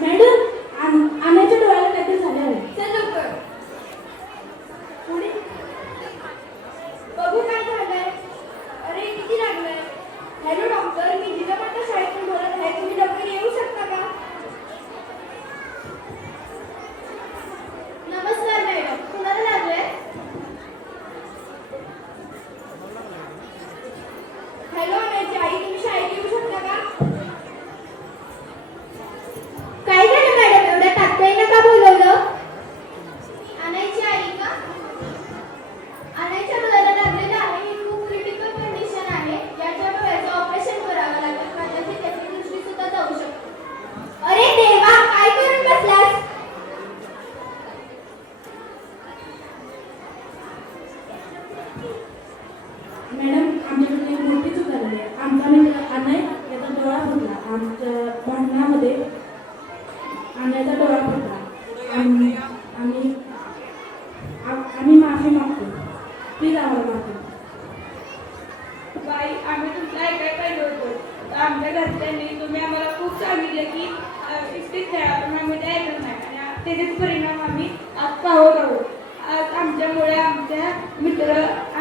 Madam आम- आम्याच्या डोळ्याला काहीतरी झालं आहे. चल लवकर. पुढे. बघू काय मॅडम आमच्याकडे मोठी चूक झालेली आहे. आमचा मित्र अनय याचा डोळा फुटला. आमच्या भांडणामध्ये अनयचा डोळा फुटला. आम्ही आम्ही आम्ही माफी मागतो. प्लीज आम्हाला माफी बाई आम्ही तुमचं ऐकायला पाहिजे होतो. तर आमच्या घरच्यांनी तुम्ही आम्हाला खूप सांगितलं की इस्तीत खेळा पण आम्ही ते ऐकत नाही. आणि त्याचेच परिणाम आम्ही आज पाहत आहोत. आज आमच्यामुळे 没得了。